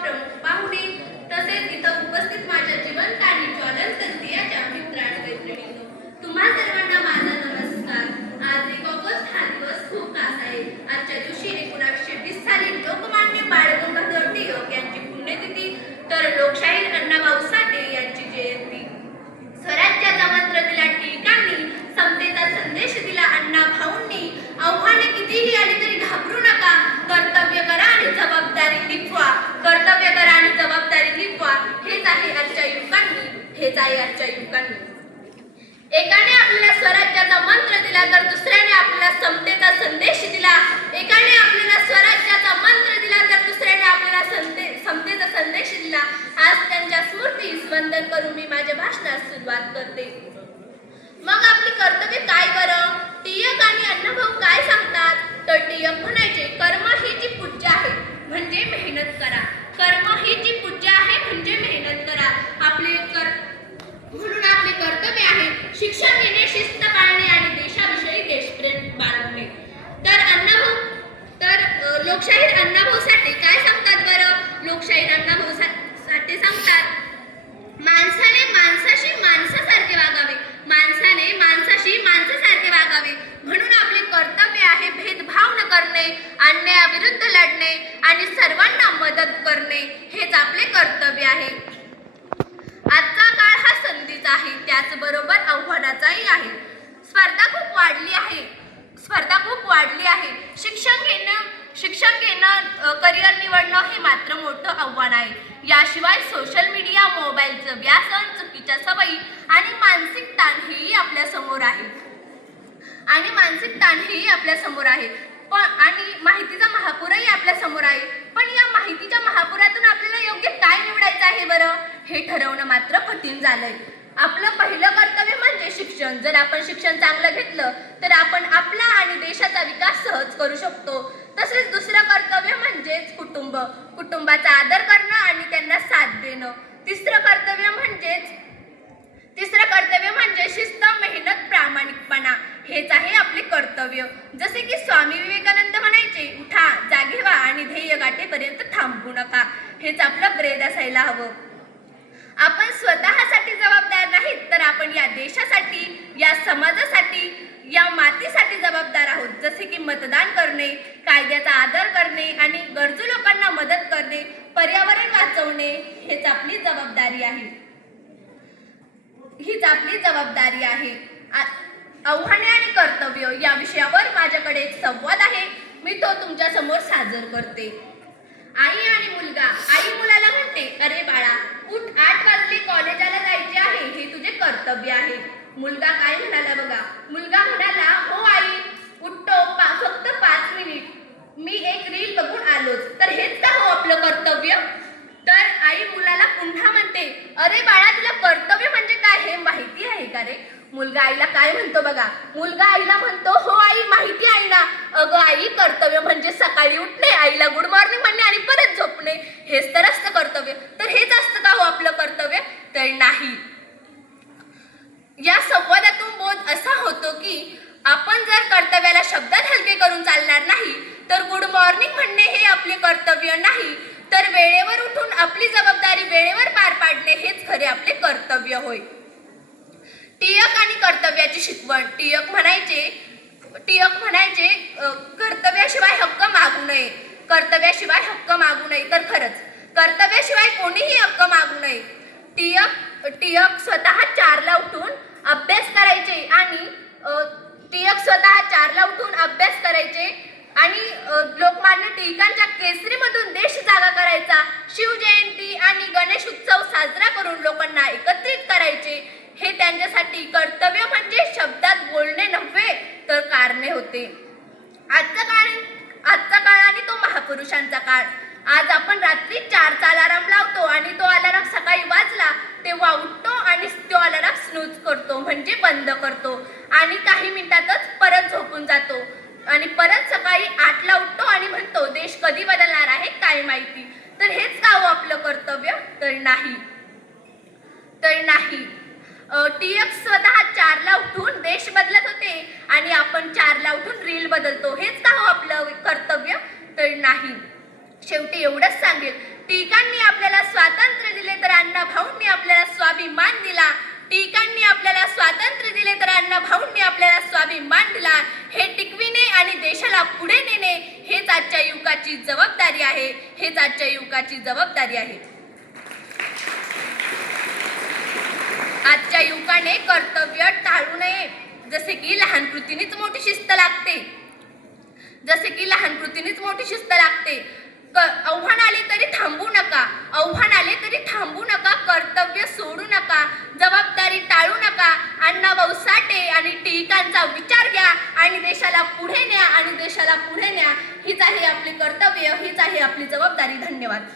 प्रमुख पाहुणे तसेच इथं उपस्थित माझ्या जिवंत आणि ज्वलंत इंडियाच्या मित्रांनो, तुम्हा सर्वांना माझा नमस्कार. आज 1 ऑगस्ट हा दिवस खूप खास आहे. आजच्या दिवशी 1920 साली लोकमान्य बाळ गंगाधर टिळक यांची पुण्यतिथी तर लोकशाहीर अण्णाभाऊ साठे यांची जयंती. स्वराज्याचा मंत्र दिला टिळकांनी, समतेचा संदेश दिला अण्णाभाऊंनी. आव्हाने कितीही आली तरी घाबरू नका, कर्तव्य करा आणि जबाबदारी निभवा. कर्तव्य करा आणि जबाबदारी निभवा. हेच आहे आजच्या युवकांनी. एकाने आपल्याला स्वराज्याचा मंत्र दिला तर दुसऱ्याने आपल्याला समतेचा संदेश दिला. एकाने आपल्याला स्वराज्याचा मंत्र दिला तर दुसऱ्याने आपल्याला समतेचा संदेश दिला. आज त्यांच्या स्मृतीस वंदन करून मी माझ्या भाषणास सुरुवात करते. मग आपली कर्तव्य काय बरं? टिळक आणि अण्णाभाऊ काय सांगतात? तर टिळक म्हणायचे, कर्म ही जी पूजा आहे म्हणजे मेहनत करा. कर्म ही जी पूजा आहे म्हणजे मेहनत करा. म्हणून आपले कर्तव्य आहे शिक्षण घेणे, शिस्त पाळणे आणि देशाविषयी देशप्रेम बाळगणे. तर लोकशाहीर अण्णाभाऊ साठे काय सांगतात बरं? लोकशाहीर अण्णाभाऊ साठे सांगतात, माणसाने माणसाशी माणसासारखे वागावे. माणसाने माणसाशी माणसासारखे वागावे. म्हणून आपले कर्तव्य आहे भेदभाव न करणे, अन्यायाविरुद्ध लढणे आणि सर्वांना मदत करणे. हेच आपले कर्तव्य आहे. आजचा काळ हा संधीचा आहे, त्याचबरोबर आव्हानाचाही आहे. स्पर्धा खूप वाढली आहे. शिक्षण घेणं, करिअर निवडणं हे मात्र मोठं आव्हान आहे. याशिवाय सोशल मीडिया, मोबाईलचं व्यसन, चुकीच्या सवयी आणि मानसिक ताण हेही आपल्या समोर आहे. आणि माहितीचा महापूरही आपल्या समोर आहे. पण या माहितीच्या महापुरातून आपल्याला योग्य काय निवडायचं आहे बरं? हे ठरवणं मात्र कठीण झालंय. आपलं पहिलं कर्तव्य म्हणजे शिक्षण. जर आपण शिक्षण चांगलं घेतलं तर आपण आपला आणि देशाचा विकास सहज करू शकतो. तसेच दुसरं कर्तव्य म्हणजेच कुटुंबाचा आदर करणं आणि त्यांना साथ देणं. तिसरं कर्तव्य म्हणजे शिस्त, मेहनत, प्रामाणिकपणा. हेच आहे आपले कर्तव्य. जसे की स्वामी विवेकानंद म्हणायचे, उठा, जागे व्हा आणि ध्येय गाठेपर्यंत थांबू नका. हेच आपलं ब्रेद असायला हवं. आपण स्वतःसाठी जबाबदार नाहीत तर आपण या देशासाठी, या समाजासाठी, या मातीसाठी जबाबदार आहोत. जसे की मतदान करणे, कायद्याचा आदर करणे आणि गरजू लोकांना मदत करणे, पर्यावरण वाचवणे हीच आपली जबाबदारी आहे. आव्हाने आणि कर्तव्य या विषयावर माझ्याकडे एक संवाद आहे. मी तो तुमच्या समोर सादर करते. आई आणि मुलगा. आई मुलाला म्हणते, अरे बाळा उठ, 8 वाजले, कॉलेजाला जायचे आहे, हे तुझे कर्तव्य आहे. मुलगा काय म्हणाला बघा. मुलगा म्हणाला, हो आई, उठतो, फक्त 5 मिनिट, मी एक रील बघून आलोच. तर हेच का हो आपलं कर्तव्य? तर आई मुलाला पुन्हा म्हणते, अरे बाळा, तुला कर्तव्य म्हणजे काय हे माहिती आहे का रे? मुलगा आईला काय म्हणतो बघा. मुलगा आईला म्हणतो, हो आई, माहिती आहे ना. अगं आई, कर्तव्य म्हणजे सकाळी उठणे, आईला गुड मॉर्निंग म्हणणे आणि परत झोपणे. हेच तर असतं कर्तव्य. तर हेच असतं का हो आपलं कर्तव्य? तर नाही. या संवादातून बोध असा होतो की आपण जर कर्तव्याला शब्दात हलके करून चालणार नाही तर गुड मॉर्निंग म्हणणे हे आपले कर्तव्य नाही, तर वेळेवर उठून आपली जबाबदारी वेळेवर पार पाडणे हेच खरे आपले कर्तव्य होय. टिळक आणि कर्तव्याची शिकवण. टिळक म्हणायचे, कर्तव्याशिवाय हक्क मागू नये. कर्तव्याशिवाय हक्क मागू नये. तर खरंच कर्तव्याशिवाय कोणीही हक्क मागू नये. टिळक स्वतः 4ला उठून अभ्यास करायचे आणि लोकमान्य टिळकांच्या केसरीमधून देश जागा करायचा. शिवजयंती आणि गणेश उत्सव साजरा करून लोकांना एकत्रित करायचे. हे त्यांच्यासाठी कर्तव्य म्हणजे शब्दात बोलणे नव्हे तर कारणे होते. आजचा काळ आणि तो महापुरुषांचा काळ. आज आपण रात्री 4चा अलार्म लावतो आणि तो अलार्म सकाळी वाजला तेव्हा उठतो आणि तो अलार्म स्नूज करतो म्हणजे बंद करतो आणि काही मिनिटातच परत झोपून जातो आणि परत सकाळी 8ला उठतो आणि म्हणतो देश कधी बदलणार आहे काय माहिती. तर हेच का हो आपलं कर्तव्य? तर नाही. टिळक स्वतः 4ला उठून देश बदलत होते आणि आपण 4ला उठून रील बदलतो. हेच का हो आपलं कर्तव्य? तर नाही. शेवटी एवढंच सांगेल टिळकांनी आपल्याला स्वातंत्र्य दिले तर अण्णाभाऊंनी आपल्याला स्वाभिमान दिला. टिळकांनी आपल्याला स्वातंत्र्य दिले तर अण्णाभाऊंनी आपल्याला स्वाभिमान दिला. हे टिकविणे आणि देशाला पुढे नेणे हेच आजच्या युवकाची जबाबदारी आहे. हेच आजच्या युवकाची जबाबदारी आहे. आजच्या युवकाने कर्तव्य टाळू नये. जसे की लहान कृतीनेच मोठी शिस्त लागते. जसे की लहान कृतीनेच मोठी शिस्त लागते. आव्हान आले तरी थांबू नका. आव्हान आले तरी थांबू नका. कर्तव्य सोडू नका. जबाबदारी टाळू नका. अण्णाभाऊ साठे आणि टिळकांचा विचार घ्या आणि देशाला पुढे न्या. आणि देशाला पुढे न्या. हीच आहे आपले कर्तव्य. हीच आहे आपली जबाबदारी. धन्यवाद.